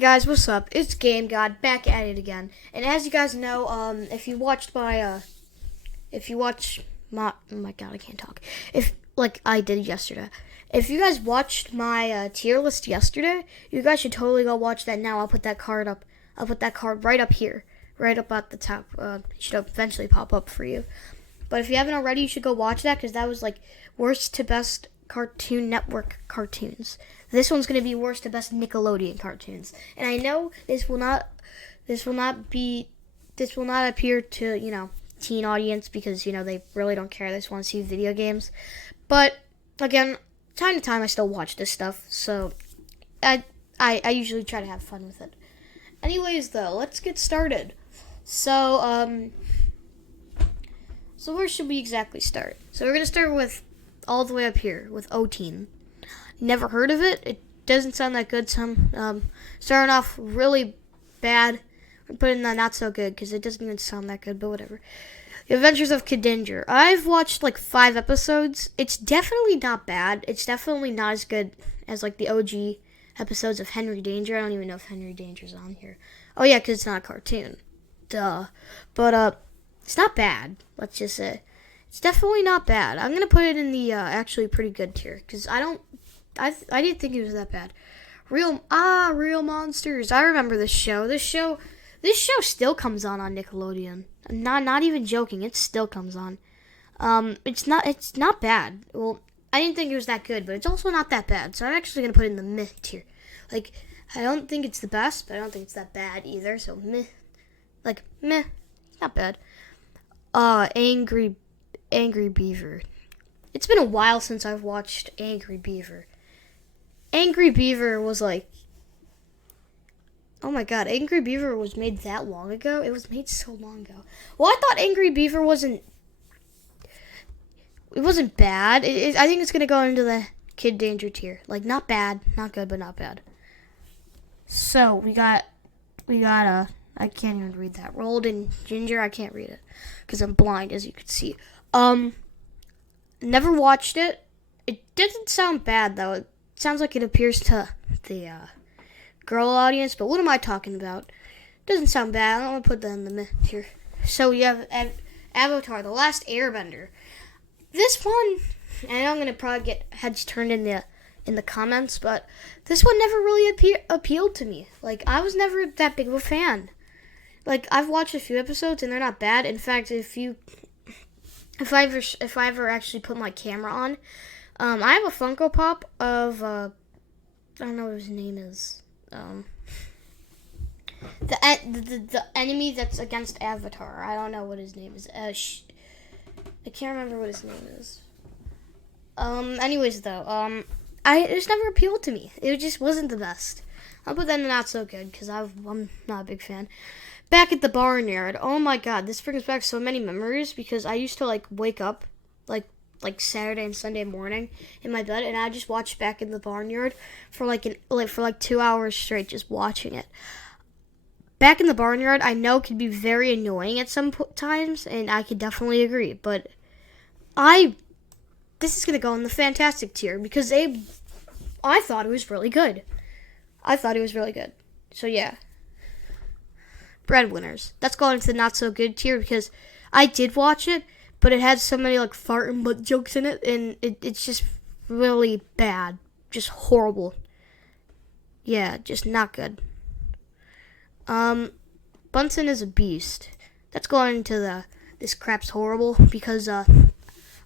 guys, what's up? It's Game God back at it again. And as you guys know, if you watch my, oh my god, I can't talk. If, like I did yesterday. If you guys watched my tier list yesterday, you guys should totally go watch that now. I'll put that card right up here, right up at the top. It should eventually pop up for you. But if you haven't already, you should go watch that because that was like worst to best Cartoon Network cartoons. This one's gonna be worst to best Nickelodeon cartoons. And I know this will not appear to, teen audience because, they really don't care. They just want to see video games. But again, time to time I still watch this stuff, so I usually try to have fun with it. Anyways though, let's get started. So where should we exactly start? So we're gonna start with all the way up here with O-Teen. Never heard of it. It doesn't sound that good. Starting off really bad. I'm putting that not so good because it doesn't even sound that good, but whatever. The Adventures of Kid Danger. I've watched like 5 episodes. It's definitely not bad. It's definitely not as good as like the OG episodes of Henry Danger. I don't even know if Henry Danger's on here. Oh yeah, because it's not a cartoon. Duh. But it's not bad. Let's just say it's definitely not bad. I'm gonna put it in the actually pretty good tier because I didn't think it was that bad. Real Monsters. I remember this show. This show still comes on Nickelodeon. I'm not even joking. It still comes on. It's not bad. Well, I didn't think it was that good, but it's also not that bad. So I'm actually gonna put it in the meh tier. Like, I don't think it's the best, but I don't think it's that bad either. So meh, not bad. Angry Beaver. It's been a while since I've watched Angry Beaver. Angry Beaver was like, oh my god, Angry Beaver was made that long ago? It was made so long ago. Well, I thought Angry Beaver wasn't bad. I think it's going to go into the Kid Danger tier. Like, not bad, not good, but not bad. So, we got I can't even read that. Rolled in Ginger, I can't read it because I'm blind, as you can see. Never watched it. It doesn't sound bad, though. It sounds like it appears to the girl audience, but what am I talking about? Doesn't sound bad. I don't want to put that in the mid here. So you have Avatar: The Last Airbender. This one, and I'm gonna probably get heads turned in the comments, but this one never really appealed to me. Like, I was never that big of a fan. Like, I've watched a few episodes and they're not bad. In fact, if I ever actually put my camera on, I have a Funko Pop of I don't know what his name is. The enemy that's against Avatar. I don't know what his name is. I can't remember what his name is. Anyways though, it just never appealed to me. It just wasn't the best. I'll put that in not so good because I'm not a big fan. Back at the Barnyard. Oh my god, this brings back so many memories because I used to like wake up like Saturday and Sunday morning in my bed, and I just watched Back in the Barnyard for like 2 hours straight, just watching it. Back in the Barnyard, I know can be very annoying at some times, and I could definitely agree. But this is gonna go in the fantastic tier because I thought it was really good. So yeah. Breadwinners. That's going into the not so good tier because I did watch it, but it had so many like fart and butt jokes in it, and it's just really bad. Just horrible. Yeah, just not good. Bunsen is a Beast. That's going into this crap's horrible because I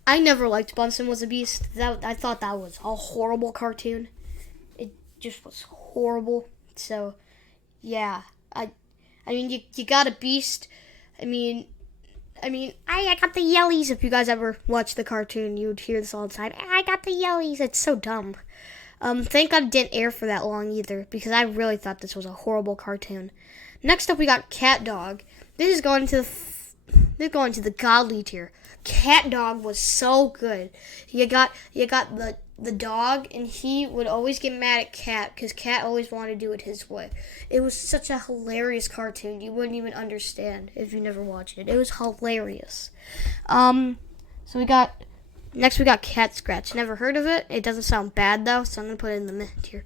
never liked Bunsen was a Beast. I thought that was a horrible cartoon. It just was horrible. So yeah, I mean you got a Beast. I mean, I got the yellies. If you guys ever watch the cartoon, you would hear this all the time. I got the yellies. It's so dumb. Thank God it didn't air for that long either, because I really thought this was a horrible cartoon. Next up, we got Cat Dog. This is going to the godly tier. Cat Dog was so good. You got the dog, and he would always get mad at Cat because Cat always wanted to do it his way. It was such a hilarious cartoon. You wouldn't even understand if you never watched it. It was hilarious. So we got Cat Scratch. Never heard of it. It doesn't sound bad though, so I'm gonna put it in the mid tier.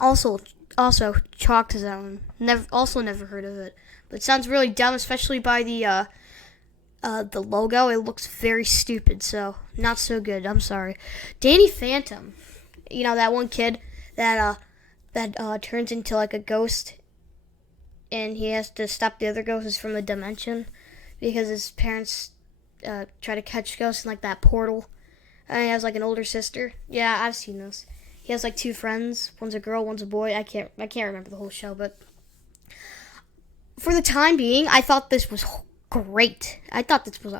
Also, also chalk to that one. Never heard of it, but it sounds really dumb, especially by the logo. It looks very stupid, so not so good. I'm sorry. Danny Phantom, that one kid that turns into like a ghost, and he has to stop the other ghosts from the dimension because his parents try to catch ghosts in like that portal. And he has like an older sister. Yeah, I've seen this. He has like two friends. One's a girl, one's a boy. I can't remember the whole show, but for the time being, I thought this was great. I thought this was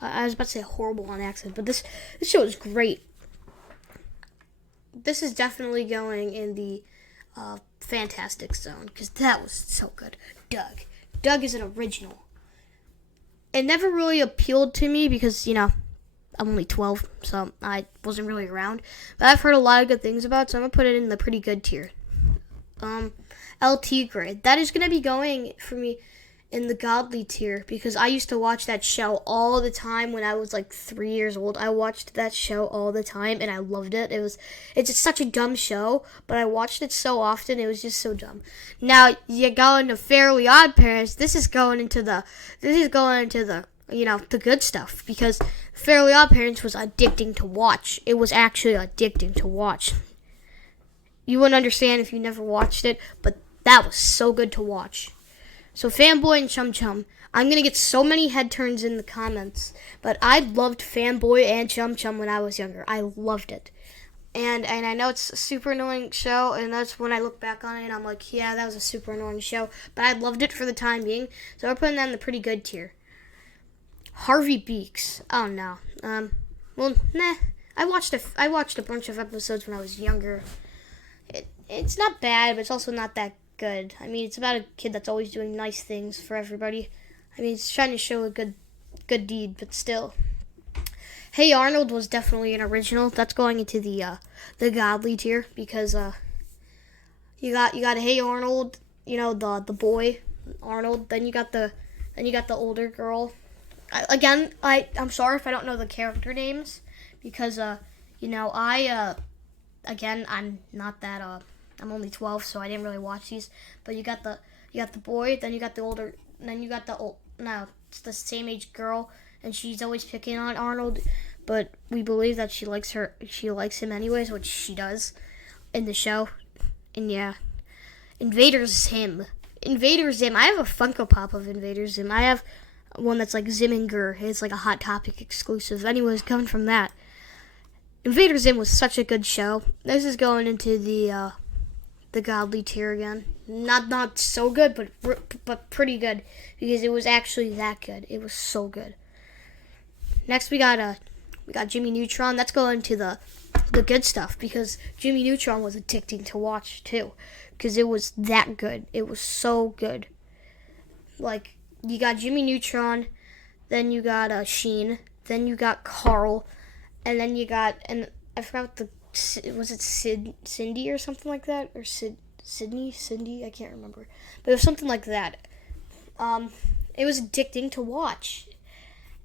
I was about to say horrible on accident, but this show is great. This is definitely going in the fantastic zone because that was so good. Doug is an original. It never really appealed to me because I'm only 12, so I wasn't really around. But I've heard a lot of good things about it, so I'm going to put it in the pretty good tier. LT grade. That is going to be going for me in the godly tier because I used to watch that show all the time when I was like 3 years old. I watched that show all the time, and I loved it. It's just such a dumb show, but I watched it so often, it was just so dumb. Now, you go into Fairly Odd Parents. This is going into the the good stuff, because Fairly Odd Parents was addicting to watch. It was actually addicting to watch. You wouldn't understand if you never watched it, but that was so good to watch. So Fanboy and Chum Chum. I'm going to get so many head turns in the comments, but I loved Fanboy and Chum Chum when I was younger. I loved it. And I know it's a super annoying show, and that's when I look back on it, and I'm like, yeah, that was a super annoying show, but I loved it for the time being, so we're putting that in the pretty good tier. Harvey Beaks. Oh no. I watched a bunch of episodes when I was younger. It's not bad, but it's also not that good. I mean, it's about a kid that's always doing nice things for everybody. I mean, it's trying to show a good deed, but still. Hey Arnold was definitely an original. That's going into the godly tier because you got Hey Arnold, the boy Arnold. Then you got the older girl. I'm sorry if I don't know the character names because I'm not that I'm only 12, so I didn't really watch these. But you got the boy, then you got the older, then you got it's the same age girl, and she's always picking on Arnold, but we believe that she likes him anyways, which she does in the show. And yeah, Invader Zim. I have a Funko Pop of Invader Zim. I have one that's like Ziminger. It's like a Hot Topic exclusive. Anyways, coming from that, Invader Zim was such a good show. This is going into the godly tier again. Not so good, but pretty good because it was actually that good. It was so good. Next we got Jimmy Neutron. That's going to the good stuff because Jimmy Neutron was addicting to watch too because it was that good. It was so good. Like, you got Jimmy Neutron, then you got Sheen, then you got Carl, and then you got, and I forgot was it Cindy or something like that? Or Cindy? I can't remember. But it was something like that. It was addicting to watch.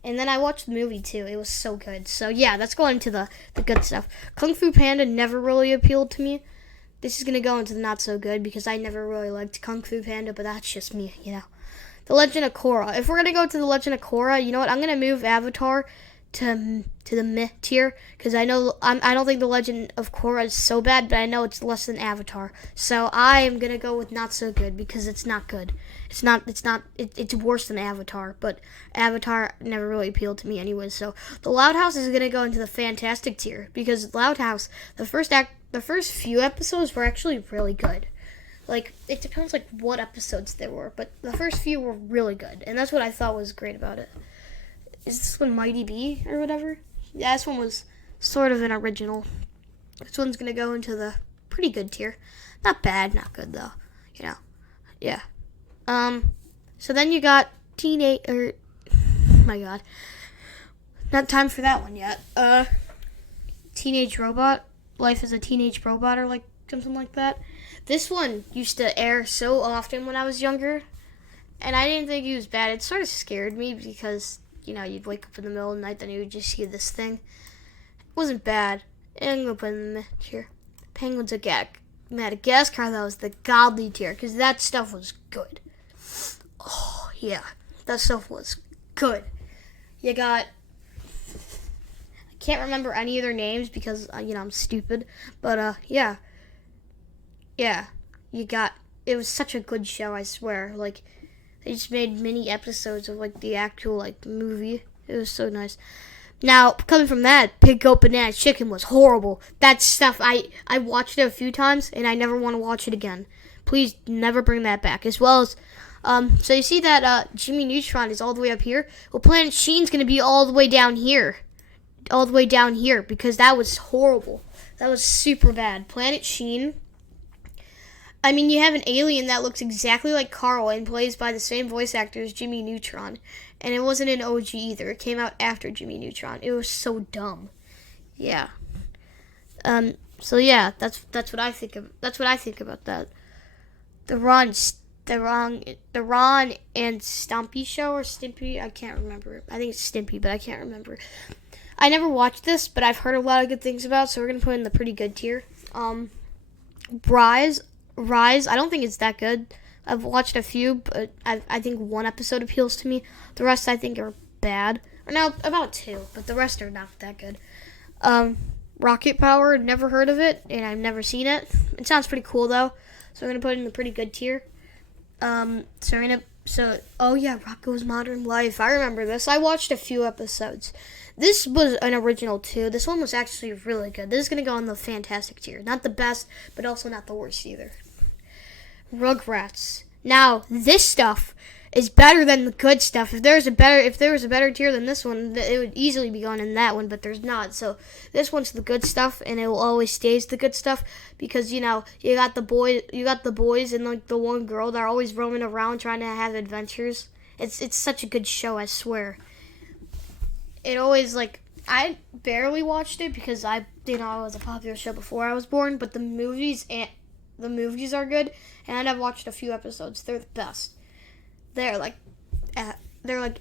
And then I watched the movie too. It was so good. So yeah, that's going into the good stuff. Kung Fu Panda never really appealed to me. This is going to go into the not so good because I never really liked Kung Fu Panda, but that's just me, The Legend of Korra. If we're going to go to The Legend of Korra, you know what? I'm going to move Avatar to the meh tier because I don't think The Legend of Korra is so bad, but I know it's less than Avatar. So I am going to go with not so good because it's not good. It's worse than Avatar, but Avatar never really appealed to me anyway. So The Loud House is going to go into the fantastic tier because Loud House, the first few episodes were actually really good. Like, it depends, like, what episodes there were, but the first few were really good, and that's what I thought was great about it. Is this one Mighty B, or whatever? Yeah, this one was sort of an original. This one's gonna go into the pretty good tier. Not bad, not good, though, Yeah. So then you got my god. Not time for that one yet. Teenage Robot. Life as a Teenage Robot, or, like, something like that. This one used to air so often when I was younger, and I didn't think it was bad. It sort of scared me because, you'd wake up in the middle of the night, then you would just see this thing. It wasn't bad. I'm going to put it in the mid here. Penguins of Madagascar, that was the godly tier, because that stuff was good. Oh, yeah. That stuff was good. You got... I can't remember any of their names because, I'm stupid. But, yeah. Yeah. You got... It was such a good show, I swear. Like, they just made mini episodes of, like, the actual, like, movie. It was so nice. Now, coming from that, Pig, Goat, Banana, Chicken was horrible. That stuff, I watched it a few times, and I never want to watch it again. Please never bring that back. As well as, so you see that Jimmy Neutron is all the way up here? Well, Planet Sheen's going to be all the way down here. All the way down here, because that was horrible. That was super bad. Planet Sheen... I mean, you have an alien that looks exactly like Carl and plays by the same voice actor as Jimmy Neutron. And it wasn't an OG either. It came out after Jimmy Neutron. It was so dumb. Yeah. So yeah, that's what I think of. That's what I think about that. The Ron and Stumpy show, or Stimpy, I can't remember. I think it's Stimpy, but I can't remember. I never watched this, but I've heard a lot of good things about it, so we're gonna put it in the pretty good tier. Rise, I don't think it's that good. I've watched a few, but I think one episode appeals to me. The rest I think are bad. Or no, about two, but the rest are not that good. Rocket Power, never heard of it, and I've never seen it. It sounds pretty cool though, so we're gonna put it in the pretty good tier. Oh yeah, Rocko's Modern Life. I remember this. I watched a few episodes. This was an original too. This one was actually really good. This is gonna go in the fantastic tier. Not the best, but also not the worst either. Rugrats. Now, this stuff is better than the good stuff. If there was a better tier than this one, it would easily be going in that one, but there's not. So this one's the good stuff, and it will always stays the good stuff because you got the boys and like the one girl that are always roaming around trying to have adventures. It's such a good show, I swear. It always I barely watched it because it was a popular show before I was born, but the movies are good, and I've watched a few episodes. They're the best. They're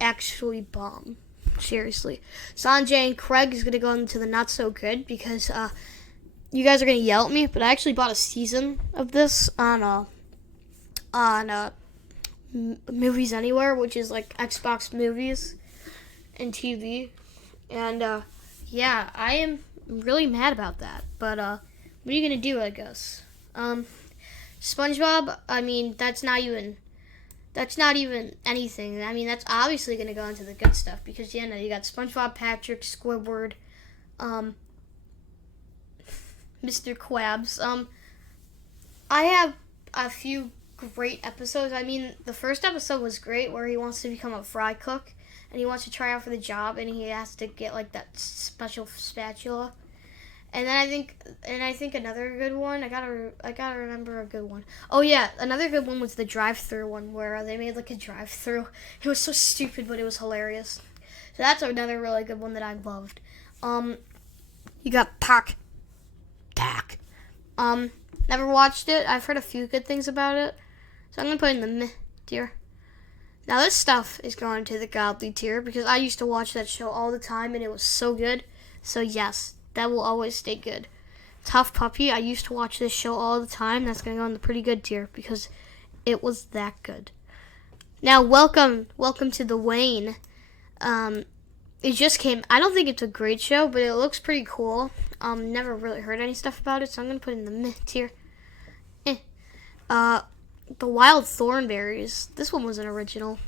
actually bomb. Seriously. Sanjay and Craig is gonna go into the not so good because you guys are gonna yell at me, but I actually bought a season of this on Movies Anywhere, which is like Xbox Movies and TV, and yeah, I am really mad about that. But what are you gonna do? I guess. SpongeBob. I mean, that's not even anything. I mean, that's obviously gonna go into the good stuff because you got SpongeBob, Patrick, Squidward, Mr. Krabs. I have a few great episodes. I mean, the first episode was great where he wants to become a fry cook and he wants to try out for the job and he has to get like that special spatula. And then I think another good one. I gotta remember a good one. Oh yeah, another good one was the drive-through one where they made like a drive-through. It was so stupid, but it was hilarious. So that's another really good one that I loved. You got Pac. Never watched it. I've heard a few good things about it, so I'm gonna put it in the meh tier. Now this stuff is going to the godly tier because I used to watch that show all the time and it was so good. So yes. That will always stay good. Tough Puppy, I used to watch this show all the time. That's going to go in the pretty good tier because it was that good. Now, welcome to the Wayne. It just came. I don't think it's a great show, but it looks pretty cool. Never really heard any stuff about it, so I'm going to put it in the meh tier. The Wild Thornberries. This one was an original.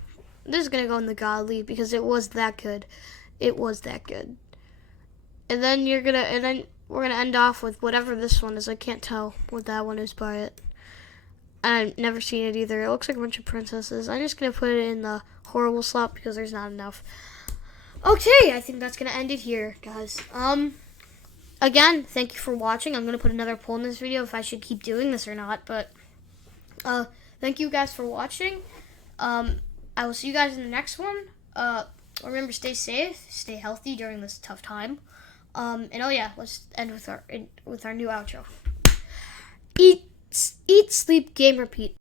This is going to go in the godly because it was that good. It was that good. And then we're gonna end off with whatever this one is. I can't tell what that one is by it. I've never seen it either. It looks like a bunch of princesses. I'm just gonna put it in the horrible slot because there's not enough. Okay, I think that's gonna end it here, guys. Again, thank you for watching. I'm gonna put another poll in this video if I should keep doing this or not. But thank you guys for watching. I will see you guys in the next one. Remember, stay safe, stay healthy during this tough time. And oh yeah, let's end with our new outro. Eat, sleep, game, repeat.